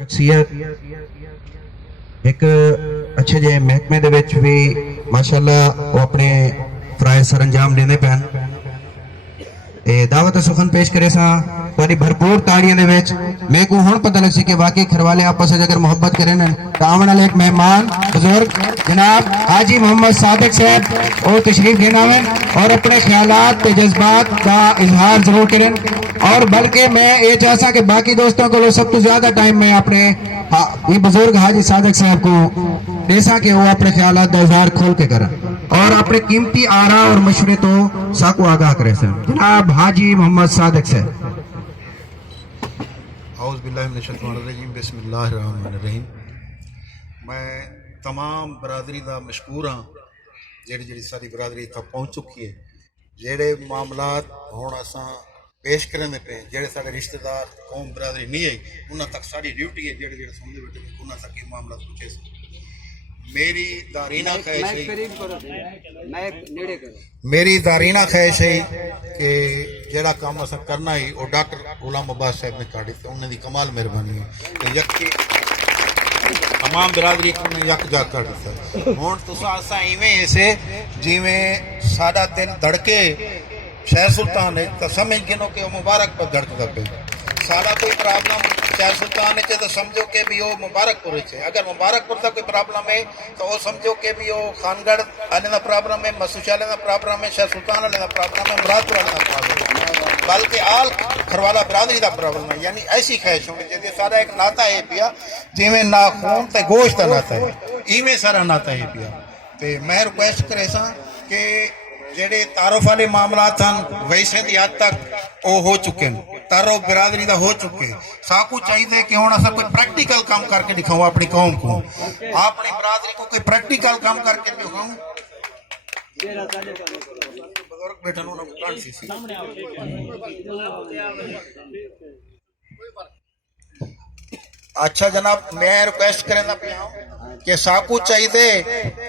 ਸ਼ਖਸੀਅਤ ਇੱਕ ਅੱਛੇ ਜਿਹੇ ਮਹਿਕਮੇ ਦੇ ਵਿੱਚ ਵੀ ਮਾਸ਼ਾਅੱਲਾ ਉਹ ਆਪਣੇ ਫਰਾਇਜ਼ ਸਰ ਅੰਜਾਮ ਦਿੰਦੇ ਪੈਣ। ਇਹ ਦਾਵਤ ਸੁਖਨ ਪੇਸ਼ ਕਰੇ ਸਾਂ ਤੁਹਾਡੀ ਭਰਪੂਰ ਤਾੜੀਆਂ ਦੇ ਵਿੱਚ। ਮੇਰੇ को ਹੁਣ ਪਤਾ ਲੱਗ ਸੀ ਕਿ ਵਾਕਈ ਖਰਵਾਲੇ ਆਪਸ ਵਿੱਚ ਅਗਰ ਮੁਹੱਬਤ ਕਰੇ ਨਾ ਤਾਂ ਆਉਣ ਵਾਲੇ ਇੱਕ ਮਹਿਮਾਨ ਬਜ਼ੁਰਗ जनाब हाजी मोहम्मद सादिक साहब और तशरीफ लेना है और अपने ख्यालात ते जज्बात का इजहार जरूर करें। और बल्कि मैं ये चाहता कि बाकी दोस्तों को सब तो ज्यादा टाइम मैं अपने ये बुजुर्ग हाजी सादिक साहब को देसा कि वो अपने ख्यालात का इजहार खोल के करें और अपने कीमती आरा और मशवरे तो साको आगाह करें सर। जनाब हाजी मोहम्मद सादिक साहब। औज़ बिल्लाहि मिनश शैतानिर रजीम, बिस्मिल्लाहिर रहमानिर रहीम। मैं तमाम बरादरी का मशकूर हाँ जी सारी बरादरी इतना पहुँच चुकी है। जेड़े मामलात हुण असां पेश करेंदे पे जेड़े साडे रिश्तेदार कौम बरादरी नहीं आई उन्हां तक साड़ी ड्यूटी है जेड़े जेड़े सुनदे बैठे उन्हां तक ये मामला पहुँचे। मेरी दारीना ख्वाहिश है कि जेड़ा काम असां करना है वो डॉक्टर गुलाम अब्बास साहब ने काढ़ी ते उन्हां दी कमाल मेहरबानी है कि यकी तमाम बिरादरी को यक जा कर दिता। हुण तुसां असां इवें ऐसे जिवें साडा दिल धड़के शहर सुल्तान है तो समझ गिनो कि वो मुबारक पर धड़कदा पे। साडा कोई प्रॉब्लम शहर सुल्तान है तो समझो कि भी वो मुबारकपुर है। अगर मुबारकपुर का कोई प्रॉब्लम है तो वो समझो कि भी वो खानगढ़ आने का प्रॉब्लम है, मसूशाले का प्रॉब्लम है, शहर सुल्तान वाले का प्रॉब्लम है, मुरादपुर वाले का प्रॉब्लम है, बल्कि आल खरवाला बिरादरी का प्रॉब्लम है। यानी ऐसी ख्वाहिश होनी चाहिए सारा एक नाता है पिया जिमें ना खून ते गोश्त का नाता है इवें सारा नाता है पिया। तो मैं रिक्वेस्ट करे सा कि जेड़े तारुफ वाले मामला वैसे की हद तक वो हो चुके हैं, तारुफ बिरादरी का हो चुके। साकू चाहिए कि हुण असां कोई प्रैक्टिकल काम करके दिखाऊं अपनी कौम को, अपनी बिरादरी को कोई प्रैक्टिकल काम करके दिखाऊं। बुजुर्ग बैठा अच्छा जनाब, मैं रिक्वेस्ट करना पिया कि साकू चाहिए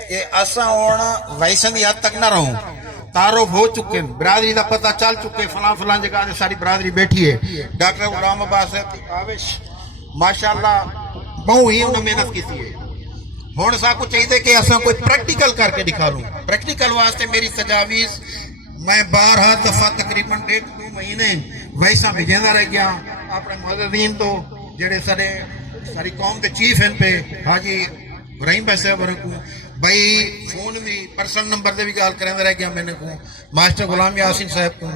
कि असा हुण वैसे की हद तक ना रहूं। तारुफ हो चुके हैं, बिरादरी का पता चल चुके, फलां फलां जगह से सारी बिरादरी बैठी है। डॉक्टर गुलाम अब्बास साहब की काविश माशाअल्लाह बहु ही उन्हें मेहनत की है। हुण साकू चाहिए कि असा कोई प्रैक्टिकल करके दिखा लूं। प्रैक्टिकल वास्ते मेरी तजावीज़ मैं 12 दफा तकरीबन 1-2 महीने वैसा भेजेंदा रह गया अपने मुअज़्ज़िज़ीन तो जेड़े सारी कौम के चीफ हैं पे हाजी इब्राहिम भाई साहब को भाई फोन भी पर्सनल नंबर से भी गल करेंदा रह गया मैंने को, मास्टर गुलाम यासीन साहब को,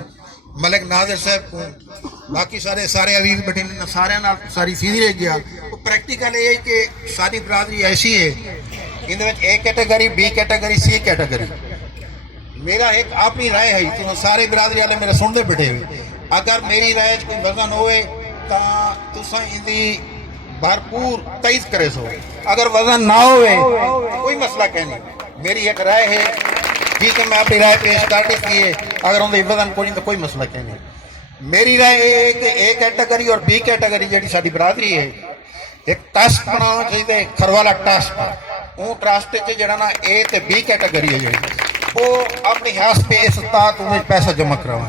मलिक नादिर साहब को, बाकी सारे अवीज़ बैठे सारे सारी सीधी रह गया। तो प्रैक्टिकल ये कि सारी बिरादरी ऐसी है इन A category, B category, C category. मेरा एक अपनी राय है तो सारे बिरादरी वाले मेरे सुनते बैठे हुए। अगर मेरी राय कोई वजन होए तो तुसां इंदी भरपूर तईद करे सो, अगर वजन ना होए तो कोई मसला कह नहीं। मेरी एक राय है, ठीक है, मैं अपनी राय पेश कर दी है। अगर उनके वजन कोई नहीं तो कोई मसला कह नहीं। मेरी राय ये है कि ए कैटेगरी और बी कैटेगरी जी साडी बिरादरी है एक ट्रस्ट बनाना चाहिए, खरवाला ट्रस्ट। वो ट्रस्ट जरा ना ए ते बी कैटेगरी है जी वो अपनी हाथ पे इस्तात उन्हें पैसा जमा करवा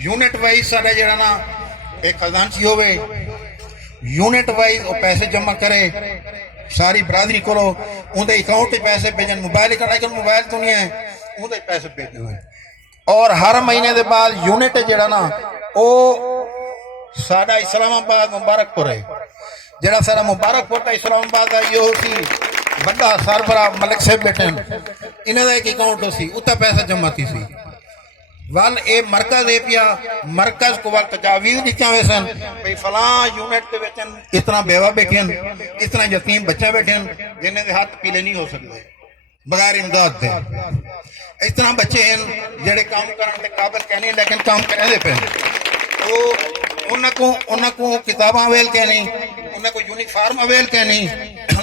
यूनिट वाइज सारा जरा ना एक खजानची होवे यूनिट वाइज वो पैसे जमा करे सारी बिरादरी को उनके अकाउंट पैसे भेजन। मोबाइल का मोबाइल तो नहीं है उनके पैसे भेजे हुए और हर महीने के बाद यूनिट जरा ना वो साडा इस्लामाबाद मुबारकपुर है जरा सारा मुबारकपुर का इस्लामाबाद का यो सी बड़ा सरबरा मलिक साहब बैठे इन्हों का एक अकाउंट सी उत्ता पैसा जमा थी सी वाल ए मरकज ए पिया मरकज को वाल तजावीज़ दिखा हुए सन भाई फलां यूनिट के वेचन इतना बेवा बैठे इतना यतीम बच्चा बैठे जिन्हें हाथ पीले नहीं हो सकते बगैर इमदाद के। इतना बच्चे हैं जेड़े काम करने के काबिल कहने लेकिन काम करेंदे पे तो उन्होंने किताबां अवेल कहनी, उन्हें यूनिफॉर्म अवेल कहनी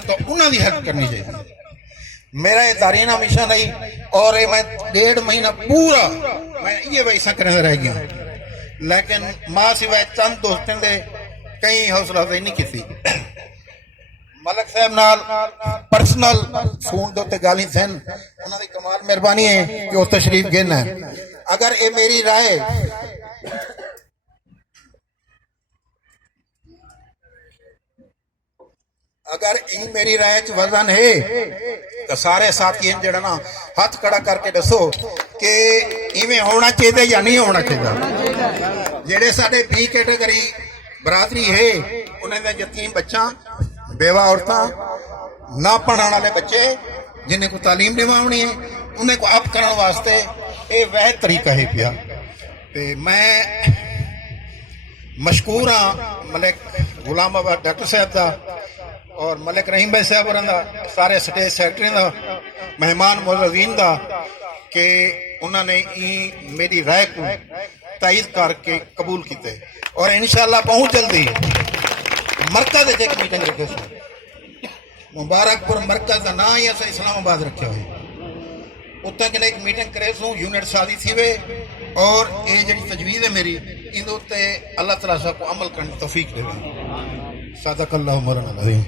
तो उन्होंने हेल्प करनी चाहिए। मेरा ये दारीना मिशन है और ये मैं 1.5 महीना पूरा मैं ये वैसा करने रह गया, लेकिन मां सिवाय चंद दोस्तों के कई हौसला अफजाई नहीं की। मलिक साहब नाल पर्सनल फोन दे गाली सन उन्होंने कमाल मेहरबानी है कि वो तशरीफ गिन है। अगर ये मेरी राय اگر ای میری رائے چ وزن ہے تو سارے ساتھی جڑا نا ہاتھ کھڑا کر کے دسو کہ ایویں ہونا چاہیے یا نہیں ہونا چاہیے. جڑے ساڈے بی کیٹیگری برادری ہے انہیں دے یتیم بچہ بیوہ عورتاں نہ پڑھنے والے بچے جنہیں کو تعلیم دلوانی ہے انہیں کو اپ کرنے واسطے یہ وہ طریقہ ہے پیا. تے میں مشکور ہاں ملک غلام آباد ڈاکٹر صاحب دا اور ملک رحیم بھائی صاحب دا سارے سٹیج سیکرٹری دا مہمان معززین دا کہ انہوں نے میری رائے کو تائید کر کے قبول کیتے اور انشاءاللہ بہت جلدی مرکز ایک میٹنگ رکھے سو مبارک پور مرکز کا نام ہی ایسا اسلام آباد رکھا ہوئے اتنا کہ ایک میٹنگ کرے سو یونٹ شادی تھی وے اور یہ جڑی تجویز ہے میری ان اللہ تعالیٰ صاحب کو عمل کرنے توفیق دے. صدق اللہ مولانا العظیم.